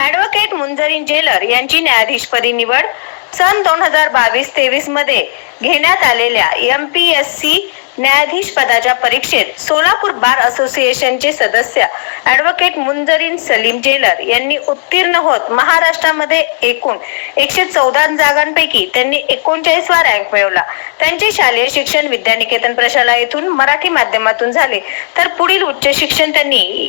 Advocate Munjreen jailer यांची न्यायाधीशपदी निवड सन दोन हजार बावीस तेवीसमध्ये घेण्यात आलेल्या एम पी एस सी न्यायाधीश पदाच्या परीक्षेत सोलापूर बार असोसिएशनचे सदस्य ॲडव्होकेट मुंजरीन सलीम जेलर यांनी उत्तीर्ण होत महाराष्ट्रामध्ये एकूण एकशे चौदा जागांपैकी त्यांनी एकोणचाळीसवा रँक मिळवला. त्यांचे शालेय शिक्षण विद्यानिकेतन प्रशाला येथून मराठी माध्यमातून झाले. तर पुढील उच्च शिक्षण त्यांनी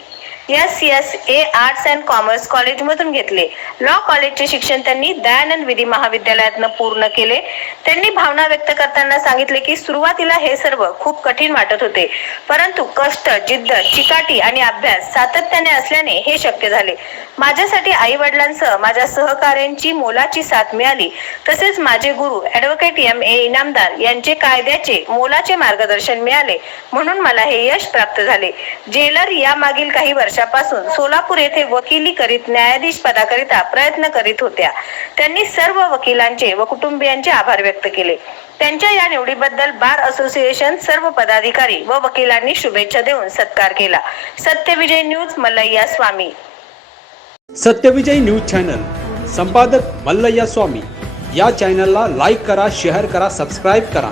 S S A arts and commerce कॉलेजमधून घेतले. लॉ कॉलेजचे शिक्षण त्यांनी दयानंद विधी महाविद्यालयातनं पूर्ण केले. त्यांनी भावना व्यक्त करताना सांगितले की सुरुवातीला हे सर्व खूप कठीण वाटत होते. परंतु कष्ट जिद्द चिकाटी आणि अभ्यास सातत्याने असल्याने हे शक्य झाले. माझ्यासाठी आई वडिलांसह माझ्या सहकाऱ्यांची मोलाची साथ मिळाली. तसेच माझे गुरु ॲडव्होकेट एम ए इनामदार यांचे कायद्याचे मोलाचे मार्गदर्शन मिळाले. म्हणून मला हे यश प्राप्त झाले. जेलर या मागील काही वर्षापासून सोलापूर येथे वकिली करीत न्यायाधीश पदाकरिता प्रयत्न करीत होत्या. त्यांनी सर्व वकिलांचे व कुटुंबियांचे आभार व्यक्त केले. त्यांच्या या निवडीबद्दल बार असोसिएशन सर्व पदाधिकारी व वकिलांनी शुभेच्छा देऊन सत्कार केला. Satyavijay news Mallayya Swami. Satyavijay news channel. संपादक मल्लय्या स्वामी. या चॅनलला लाईक करा शेअर करा सबस्क्राईब करा.